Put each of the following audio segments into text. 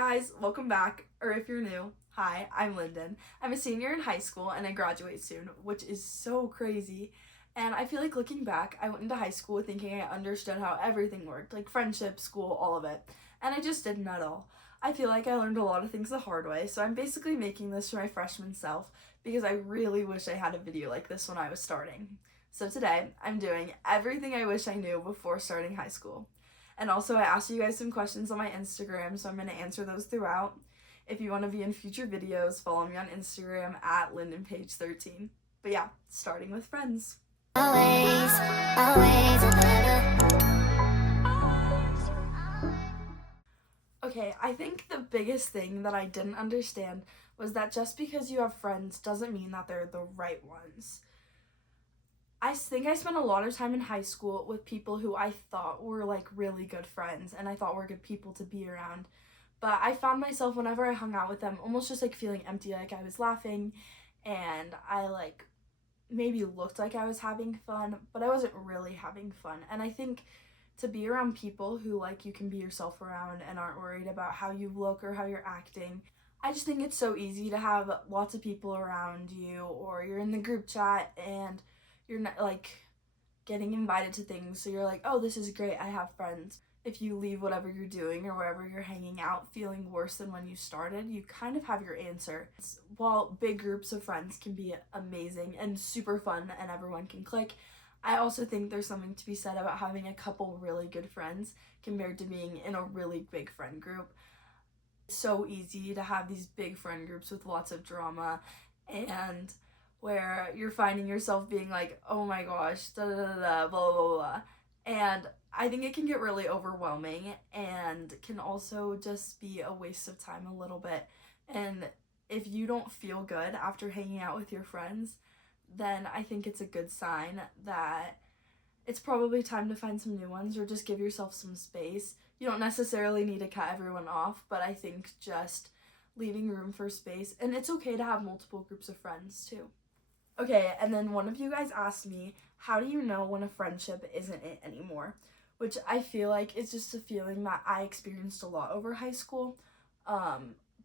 guys, welcome back, or if you're new, hi, I'm Linden. I'm a senior in high school and I graduate soon, which is so crazy. And I feel like looking back, I went into high school thinking I understood how everything worked, like friendship, school, all of it. And I just didn't at all. I feel like I learned a lot of things the hard way, so I'm basically making this for my freshman self because I really wish I had a video like this when I was starting. So today, I'm doing everything I wish I knew before starting high school. And also, I asked you guys some questions on my Instagram, so I'm going to answer those throughout. If you want to be in future videos, follow me on Instagram at Linden Paige 13. But yeah, starting with friends. Always. Okay, I think the biggest thing that I didn't understand was that just because you have friends doesn't mean that they're the right ones. I think I spent a lot of time in high school with people who I thought were like really good friends and I thought were good people to be around. But I found myself whenever I hung out with them almost just like feeling empty, like I was laughing and I like maybe looked like I was having fun, but I wasn't really having fun. And I think to be around people who like you can be yourself around and aren't worried about how you look or how you're acting. I just think it's so easy to have lots of people around you, or you're in the group chat and you're not like getting invited to things, so you're like, oh, this is great, I have friends. If you leave whatever you're doing or wherever you're hanging out feeling worse than when you started, you kind of have your answer. While big groups of friends can be amazing and super fun and everyone can click, I also think there's something to be said about having a couple really good friends compared to being in a really big friend group. It's so easy to have these big friend groups with lots of drama and where you're finding yourself being like, oh my gosh, da da da da, blah blah blah. And I think it can get really overwhelming and can also just be a waste of time a little bit. And if you don't feel good after hanging out with your friends, then I think it's a good sign that it's probably time to find some new ones or just give yourself some space. You don't necessarily need to cut everyone off, but I think just leaving room for space, and it's okay to have multiple groups of friends too. Okay, and then one of you guys asked me, how do you know when a friendship isn't it anymore? Which I feel like is just a feeling that I experienced a lot over high school,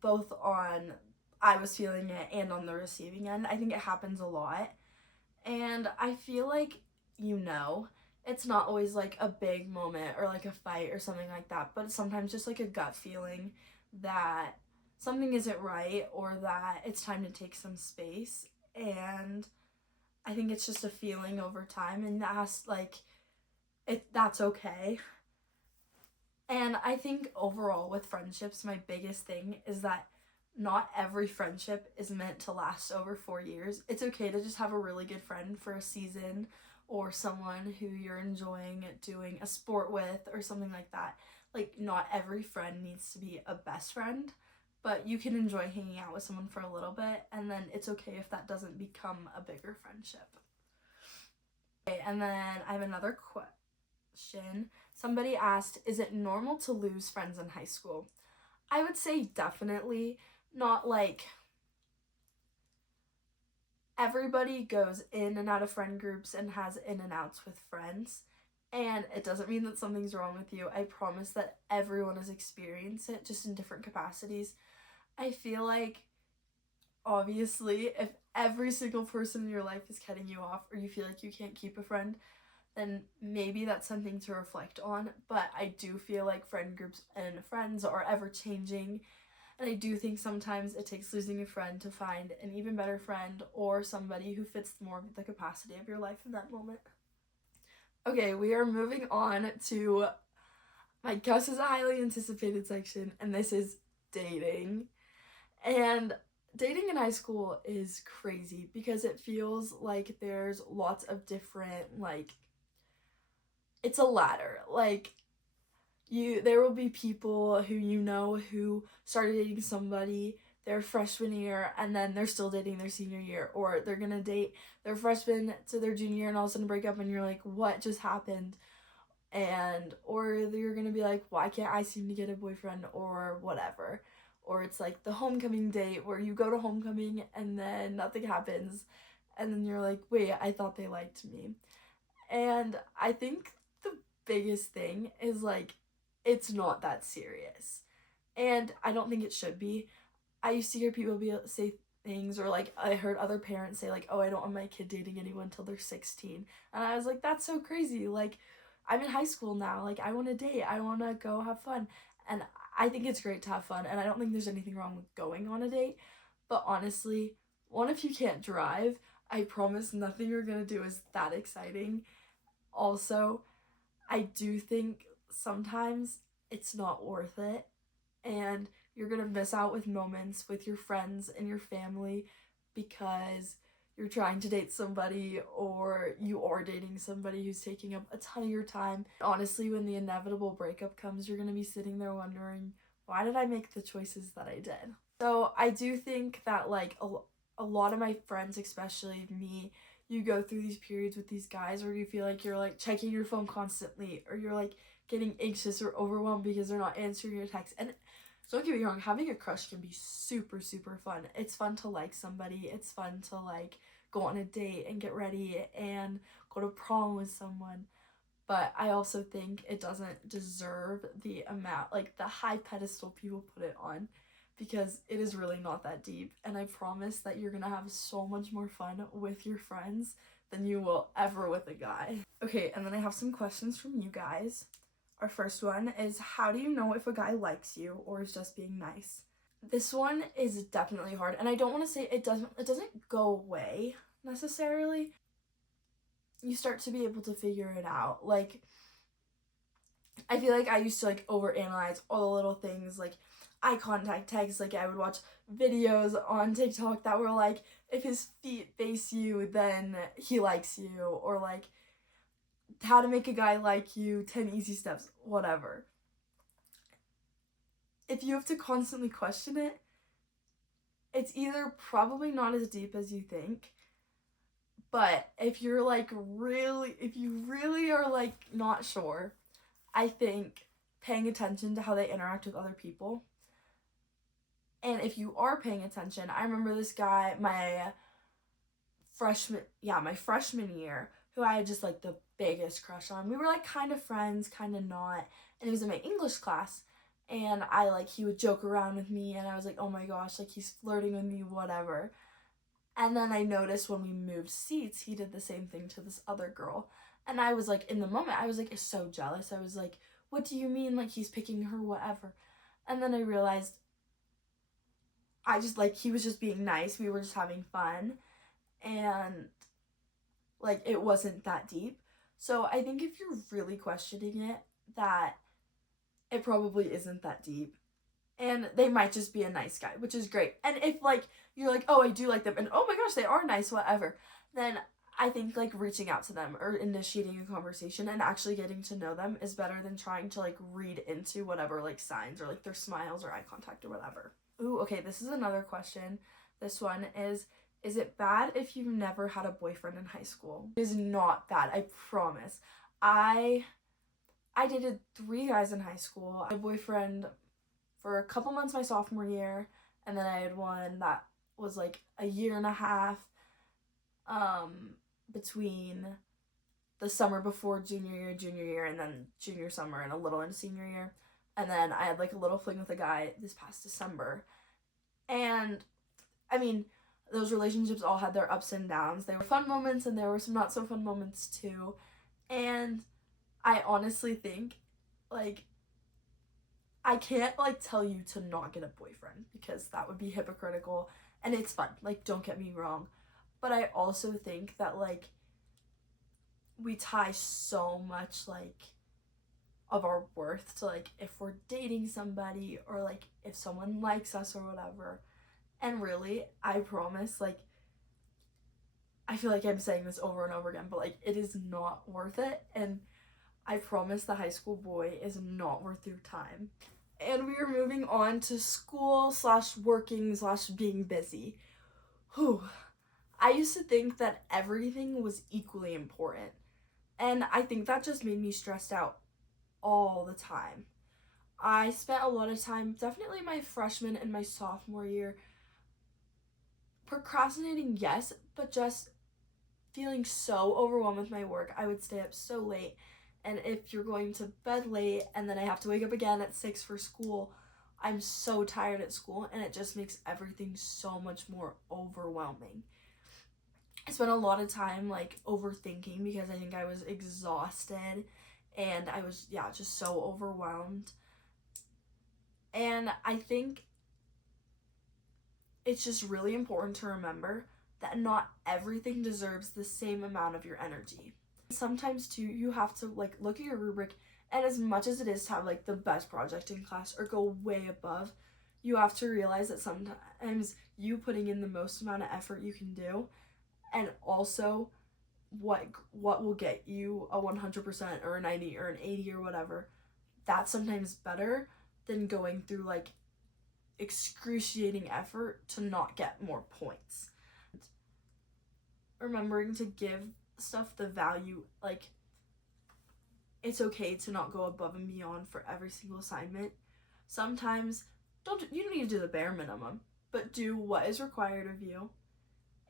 both on I was feeling it and on the receiving end. I think it happens a lot. And I feel like, it's not always like a big moment or like a fight or something like that, but it's sometimes just like a gut feeling that something isn't right or that it's time to take some space. And I think it's just a feeling over time, and that's okay. And I think overall with friendships, my biggest thing is that not every friendship is meant to last over 4 years. It's okay to just have a really good friend for a season or someone who you're enjoying doing a sport with or something like that. Like, not every friend needs to be a best friend, but you can enjoy hanging out with someone for a little bit, and then it's okay if that doesn't become a bigger friendship. Okay, and then I have another question. Somebody asked, is it normal to lose friends in high school? I would say definitely. Not like everybody goes in and out of friend groups and has in and outs with friends, and it doesn't mean that something's wrong with you. I promise that everyone has experienced it, just in different capacities. I feel like, obviously, if every single person in your life is cutting you off or you feel like you can't keep a friend, then maybe that's something to reflect on. But I do feel like friend groups and friends are ever changing, and I do think sometimes it takes losing a friend to find an even better friend or somebody who fits more of the capacity of your life in that moment. Okay, we are moving on to my guess is a highly anticipated section, and this is dating. And dating in high school is crazy because it feels like there's lots of different, like, it's a ladder. Like, there will be people who started dating somebody their freshman year and then they're still dating their senior year, or they're gonna date their freshman to their junior year and all of a sudden break up and you're like, what just happened? Or you're gonna be like, why can't I seem to get a boyfriend, or whatever. Or it's like the homecoming date where you go to homecoming and then nothing happens and then you're like, wait, I thought they liked me. And I think the biggest thing is like, it's not that serious. And I don't think it should be. I used to hear people say things, or like I heard other parents say like, oh, I don't want my kid dating anyone until they're 16. And I was like, that's so crazy. Like, I'm in high school now. Like, I want to date. I want to go have fun. And I think it's great to have fun. And I don't think there's anything wrong with going on a date. But honestly, one, if you can't drive, I promise nothing you're going to do is that exciting. Also, I do think sometimes it's not worth it. And you're gonna miss out with moments with your friends and your family because you're trying to date somebody, or you are dating somebody who's taking up a ton of your time. Honestly, when the inevitable breakup comes, you're gonna be sitting there wondering, why did I make the choices that I did? So I do think that like a lot of my friends, especially me, you go through these periods with these guys where you feel like you're like checking your phone constantly, or you're like getting anxious or overwhelmed because they're not answering your texts. And don't get me wrong, having a crush can be super, super fun. It's fun to like somebody. It's fun to like go on a date and get ready and go to prom with someone. But I also think it doesn't deserve the amount, like the high pedestal people put it on, because it is really not that deep. And I promise that you're gonna have so much more fun with your friends than you will ever with a guy. Okay, and then I have some questions from you guys. Our first one is, how do you know if a guy likes you or is just being nice? This one is definitely hard, and I don't want to say it doesn't go away necessarily. You start to be able to figure it out. Like, I feel like I used to like overanalyze all the little things, like eye contact, text. Like, I would watch videos on TikTok that were like, if his feet face you, then he likes you, or like how to make a guy like you, 10 easy steps, whatever. If you have to constantly question it, it's either probably not as deep as you think, but if you're like if you really are like not sure, I think paying attention to how they interact with other people. And if you are paying attention, I remember this guy, my freshman year, who I had just like the biggest crush on. We were like kind of friends, kind of not. And he was in my English class. And he would joke around with me, and I was like, oh my gosh, like he's flirting with me, whatever. And then I noticed when we moved seats, he did the same thing to this other girl. And I was like, in the moment, I was like so jealous. I was like, what do you mean? Like, he's picking her, whatever. And then I realized he was just being nice. We were just having fun. And like, it wasn't that deep. So I think if you're really questioning it, that it probably isn't that deep. And they might just be a nice guy, which is great. And if like you're like, oh, I do like them, and oh my gosh, they are nice, whatever, then I think like reaching out to them or initiating a conversation and actually getting to know them is better than trying to like read into whatever like signs or like their smiles or eye contact or whatever. Ooh, okay, this is another question. This one is it bad if you've never had a boyfriend in high school? It is not bad, I promise. I dated 3 guys in high school. My boyfriend for a couple months my sophomore year, and then I had one that was like a year and a half between the summer before junior year, and then junior summer and a little into senior year. And then I had like a little fling with a guy this past December. And I mean, those relationships all had their ups and downs. They were fun moments and there were some not so fun moments too. And I honestly think like I can't like tell you to not get a boyfriend, because that would be hypocritical, and it's fun. Like, don't get me wrong. But I also think that like we tie so much like of our worth to like if we're dating somebody, or like if someone likes us or whatever. And really, I promise, like, I feel like I'm saying this over and over again, but like it is not worth it. And I promise the high school boy is not worth your time. And we are moving on to school / working / being busy. Whew. I used to think that everything was equally important. And I think that just made me stressed out all the time. I spent a lot of time, definitely my freshman and my sophomore year, procrastinating, yes, but just feeling so overwhelmed with my work. I would stay up so late. And if you're going to bed late and then I have to wake up again at 6 for school, I'm so tired at school, and it just makes everything so much more overwhelming. I spent a lot of time like overthinking because I think I was exhausted and I was, yeah, just so overwhelmed. And I think it's just really important to remember that not everything deserves the same amount of your energy. Sometimes too, you have to like look at your rubric, and as much as it is to have like the best project in class or go way above, you have to realize that sometimes you putting in the most amount of effort you can do, and also what will get you a 100% or a 90 or an 80 or whatever, that's sometimes better than going through like excruciating effort to not get more points. Remembering to give stuff the value, like it's okay to not go above and beyond for every single assignment. Sometimes you don't need to do the bare minimum, but do what is required of you,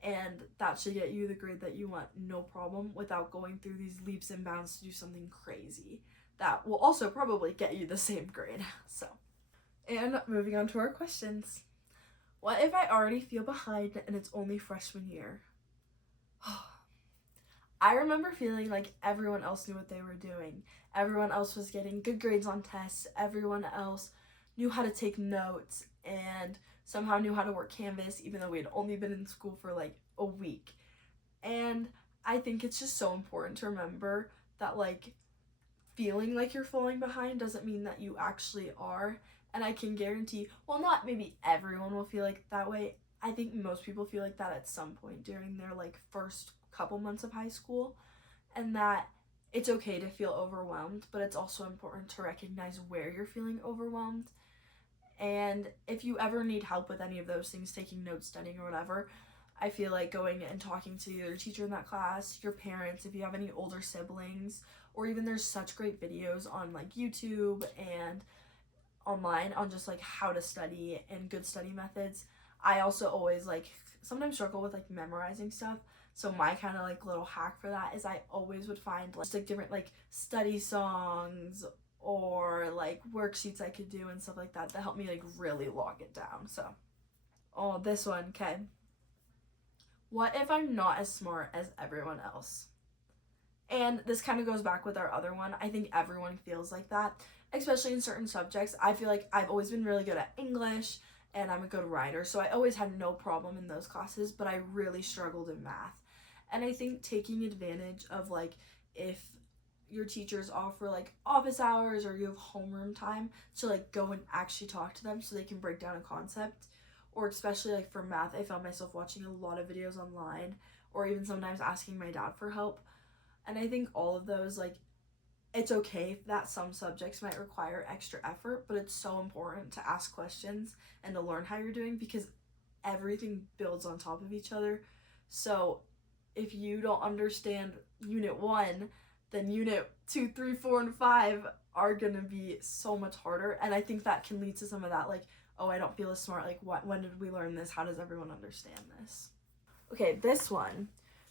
and that should get you the grade that you want, no problem, without going through these leaps and bounds to do something crazy that will also probably get you the same grade. So, and moving on to our questions. What if I already feel behind and it's only freshman year? I remember feeling like everyone else knew what they were doing. Everyone else was getting good grades on tests. Everyone else knew how to take notes and somehow knew how to work Canvas, even though we had only been in school for like a week. And I think it's just so important to remember that like feeling like you're falling behind doesn't mean that you actually are. And I can guarantee, well, not maybe everyone will feel like that way. I think most people feel like that at some point during their like first couple months of high school, and that it's okay to feel overwhelmed, but it's also important to recognize where you're feeling overwhelmed. And if you ever need help with any of those things, taking notes, studying, or whatever, I feel like going and talking to your teacher in that class, your parents, if you have any older siblings, or even there's such great videos on like YouTube and online on just like how to study and good study methods. I also always like sometimes struggle with like memorizing stuff. So my kind of like little hack for that is I always would find like different like study songs or like worksheets I could do and stuff like that help me like really log it down. So, oh, this one, okay. What if I'm not as smart as everyone else? And this kind of goes back with our other one. I think everyone feels like that, especially in certain subjects. I feel like I've always been really good at English and I'm a good writer, so I always had no problem in those classes, but I really struggled in math. And I think taking advantage of like if your teachers offer like office hours or you have homeroom time to like go and actually talk to them so they can break down a concept, or especially like for math, I found myself watching a lot of videos online or even sometimes asking my dad for help. And I think all of those, like, it's okay that some subjects might require extra effort, but it's so important to ask questions and to learn how you're doing because everything builds on top of each other. So if you don't understand unit 1, then unit 2, 3, 4, and 5 are gonna be so much harder. And I think that can lead to some of that, like, oh, I don't feel as smart. Like, when did we learn this? How does everyone understand this? Okay, this one.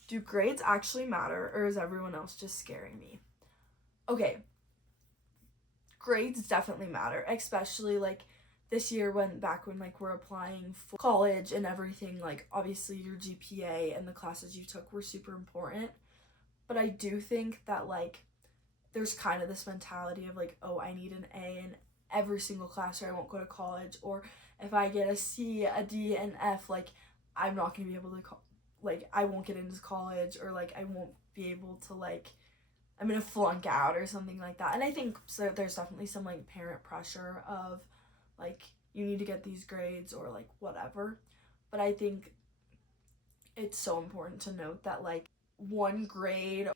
Do grades actually matter, or is everyone else just scaring me? Okay, grades definitely matter, especially like this year when like we're applying for college and everything. Like obviously your GPA and the classes you took were super important, but I do think that like there's kind of this mentality of like, oh, I need an A in every single class or I won't go to college, or if I get a C, a D, and F, like I'm not gonna be able to like I won't get into college, or like I won't be able to like I'm gonna flunk out or something like that. And I think so there's definitely some like parent pressure of like you need to get these grades or like whatever. But I think it's so important to note that like one grade,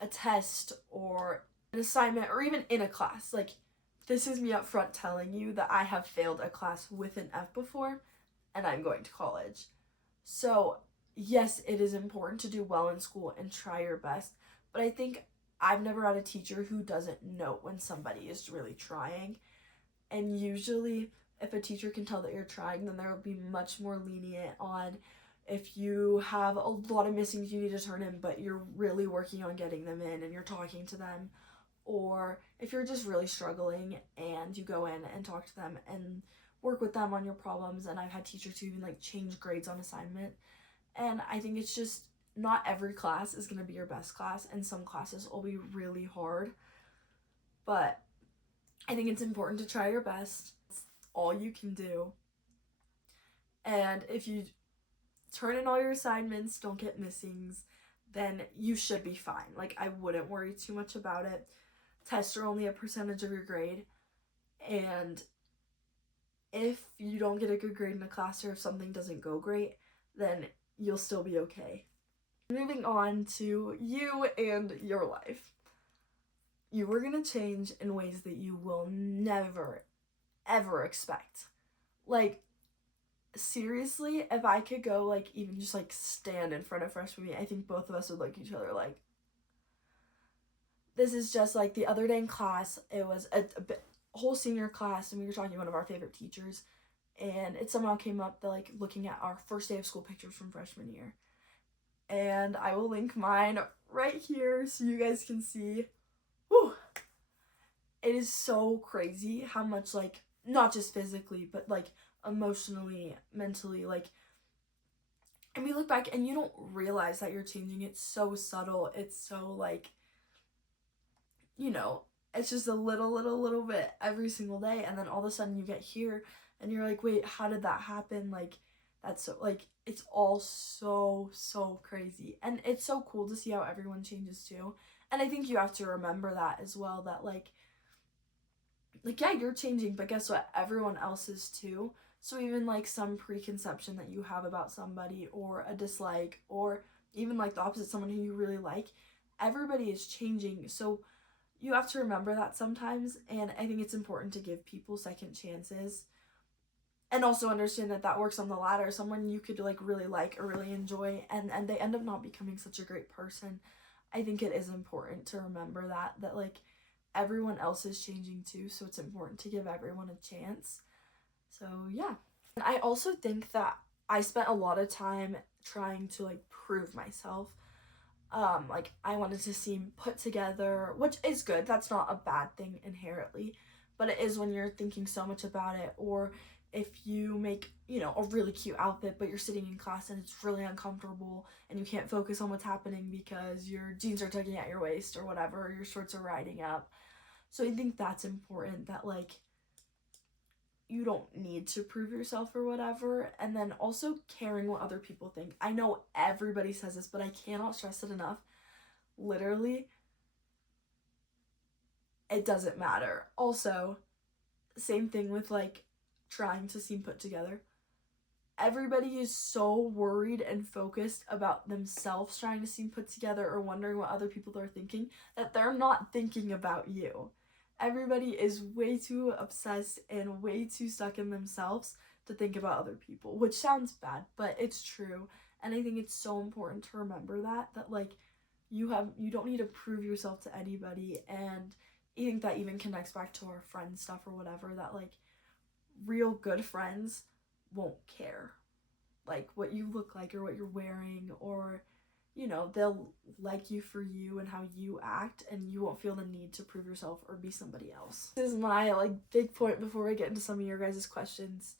a test, or an assignment, or even in a class, like this is me up front telling you that I have failed a class with an F before and I'm going to college. So yes, it is important to do well in school and try your best, but I think I've never had a teacher who doesn't note when somebody is really trying. And usually, if a teacher can tell that you're trying, then there will be much more lenient on if you have a lot of missings you need to turn in, but you're really working on getting them in and you're talking to them, or if you're just really struggling and you go in and talk to them and work with them on your problems. And I've had teachers who even like change grades on assignment. And I think it's just not every class is going to be your best class, and some classes will be really hard. But I think it's important to try your best. It's all you can do. And if you turn in all your assignments, don't get missings, then you should be fine. Like, I wouldn't worry too much about it. Tests are only a percentage of your grade. And if you don't get a good grade in a class, or if something doesn't go great, then you'll still be okay. Moving on to you and your life. You are going to change in ways that you will never, ever expect. Like, seriously, if I could go, like, even just, like, stand in front of freshman me, I think both of us would look at each other like, this is just, like, the other day in class, it was a whole senior class, and we were talking to one of our favorite teachers, and it somehow came up that, like, looking at our first day of school pictures from freshman year. And I will link mine right here so you guys can see. Whew. It is so crazy how much, like, not just physically, but, like, emotionally, mentally, like, and we look back and you don't realize that you're changing. It's so subtle. It's so, like, you know, it's just a little bit every single day, and then all of a sudden you get here and you're like, wait, how did that happen? Like, that's so, like, it's all so crazy, and it's so cool to see how everyone changes too. And I think you have to remember that as well, that like yeah, you're changing, but guess what, everyone else is too. So even like some preconception that you have about somebody, or a dislike, or even like the opposite, someone who you really like, everybody is changing. So you have to remember that sometimes, and I think it's important to give people second chances. And also understand that that works on the ladder. Someone you could like really like or really enjoy, and they end up not becoming such a great person. I think it is important to remember that like everyone else is changing too, so it's important to give everyone a chance. So yeah. And I also think that I spent a lot of time trying to like prove myself. Like I wanted to seem put together, which is good. That's not a bad thing inherently, but it is when you're thinking so much about it. Or if you make, you know, a really cute outfit, but you're sitting in class and it's really uncomfortable and you can't focus on what's happening because your jeans are tugging at your waist or whatever, or your shorts are riding up. So I think that's important, that like you don't need to prove yourself or whatever. And then also caring what other people think. I know everybody says this, but I cannot stress it enough. Literally, it doesn't matter. Also, same thing with like trying to seem put together. Everybody is so worried and focused about themselves trying to seem put together, or wondering what other people are thinking, that they're not thinking about you. Everybody is way too obsessed and way too stuck in themselves to think about other people, which sounds bad, but it's true. And I think it's so important to remember that like you don't need to prove yourself to anybody. And I think that even connects back to our friend stuff or whatever, that like real good friends won't care like what you look like or what you're wearing, or you know, they'll like you for you and how you act, and you won't feel the need to prove yourself or be somebody else. This is my like big point before I get into some of your guys' questions.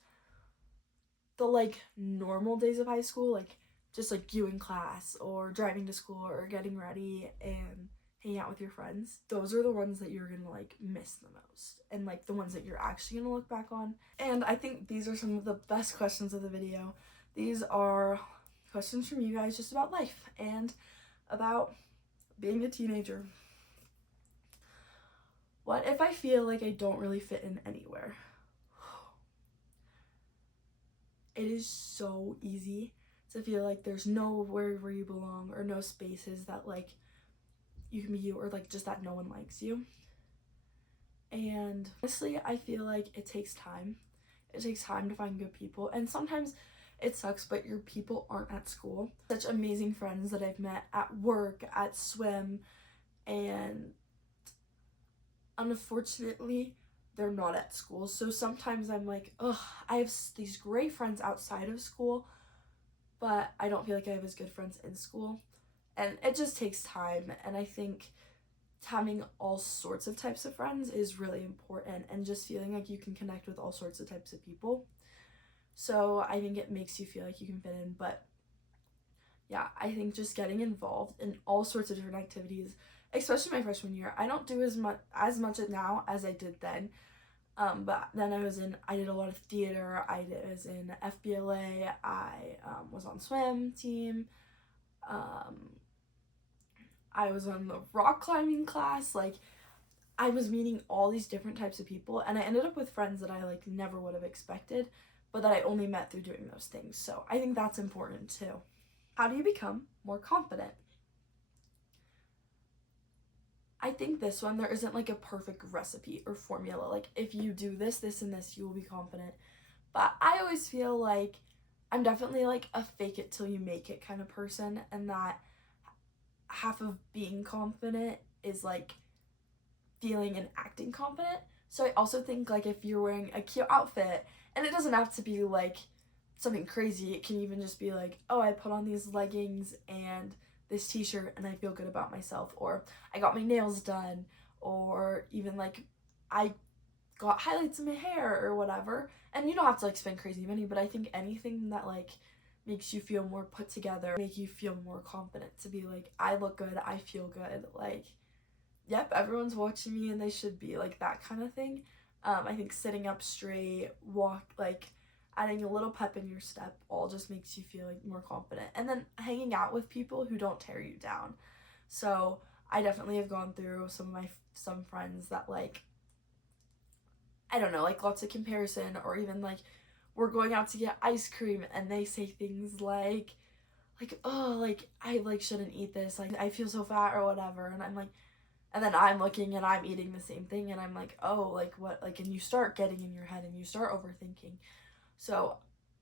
The like normal days of high school, like just like you in class or driving to school or getting ready and hanging out with your friends, those are the ones that you're gonna like miss the most, and like the ones that you're actually gonna look back on. And I think these are some of the best questions of the video. These are questions from you guys just about life and about being a teenager. What if I feel like I don't really fit in anywhere? It is so easy to feel like there's nowhere where you belong, or no spaces that like you can be you, or like just that no one likes you. And honestly, I feel like it takes time. It takes time to find good people, and sometimes it sucks, but your people aren't at school. Such amazing friends that I've met at work, at swim, and unfortunately, they're not at school. So sometimes I'm like, ugh, I have these great friends outside of school, but I don't feel like I have as good friends in school. And it just takes time. And I think having all sorts of types of friends is really important, and just feeling like you can connect with all sorts of types of people. So I think it makes you feel like you can fit in. But yeah, I think just getting involved in all sorts of different activities, especially my freshman year. I don't do as much now as I did then. But then I did a lot of theater. Was in FBLA. I was on swim team. I was on the rock climbing class. Like, I was meeting all these different types of people, and I ended up with friends that I like never would have expected, but that I only met through doing those things. So I think that's important too. How do you become more confident? I think this one, there isn't like a perfect recipe or formula. Like, if you do this, this, and this, you will be confident. But I always feel like I'm definitely like a fake it till you make it kind of person, and that half of being confident is like feeling and acting confident. So I also think like if you're wearing a cute outfit, and it doesn't have to be like something crazy, it can even just be like, oh, I put on these leggings and this t-shirt and I feel good about myself, or I got my nails done, or even like I got highlights in my hair or whatever. And you don't have to like spend crazy money, but I think anything that like makes you feel more put together, make you feel more confident to be like, I look good, I feel good, like, yep, everyone's watching me and they should be, like, that kind of thing. I think sitting up straight, adding a little pep in your step all just makes you feel like more confident. And then hanging out with people who don't tear you down. So I definitely have gone through some friends that like, I don't know, like lots of comparison, or even like we're going out to get ice cream and they say things like, oh, like I like shouldn't eat this, like I feel so fat or whatever, and I'm like, and then I'm looking and I'm eating the same thing and I'm like, oh, like what, like, and you start getting in your head and you start overthinking. So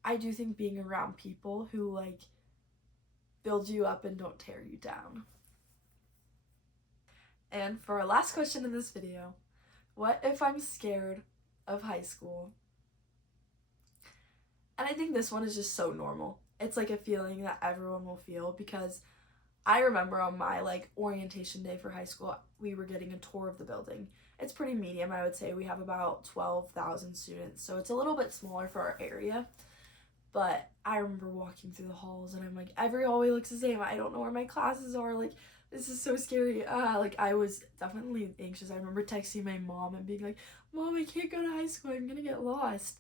I do think being around people who like build you up and don't tear you down. And for our last question in this video, what if I'm scared of high school? And I think this one is just so normal. It's like a feeling that everyone will feel, because I remember on my like orientation day for high school, we were getting a tour of the building. It's pretty medium, I would say. We have about 12,000 students, so it's a little bit smaller for our area. But I remember walking through the halls and I'm like, every hallway looks the same. I don't know where my classes are. Like, this is so scary. Like, I was definitely anxious. I remember texting my mom and being like, Mom, I can't go to high school. I'm gonna get lost.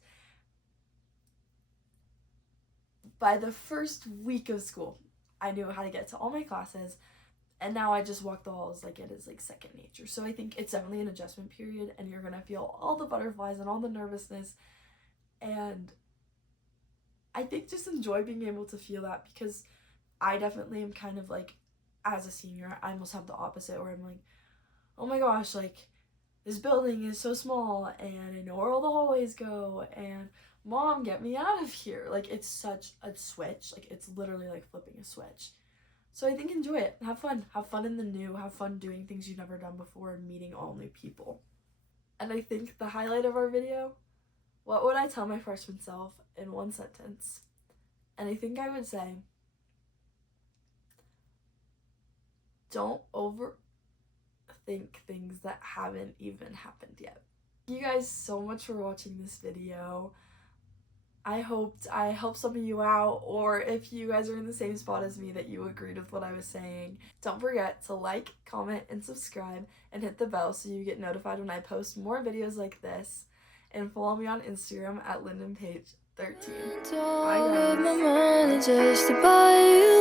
By the first week of school, I knew how to get to all my classes, and now I just walk the halls like it is like second nature. So I think it's definitely an adjustment period, and you're gonna feel all the butterflies and all the nervousness, and I think just enjoy being able to feel that, because I definitely am kind of like, as a senior, I almost have the opposite, where I'm like, oh my gosh, like this building is so small and I know where all the hallways go, and Mom, get me out of here. Like, it's such a switch. Like, it's literally like flipping a switch. So I think enjoy it. Have fun. Have fun in the new. Have fun doing things you've never done before and meeting all new people. And I think the highlight of our video, what would I tell my freshman self in one sentence? And I think I would say, don't overthink things that haven't even happened yet. Thank you guys so much for watching this video. I hoped I helped some of you out, or if you guys are in the same spot as me that you agreed with what I was saying. Don't forget to like, comment, and subscribe, and hit the bell so you get notified when I post more videos like this. And follow me on Instagram at Linden Paige 13. Bye guys.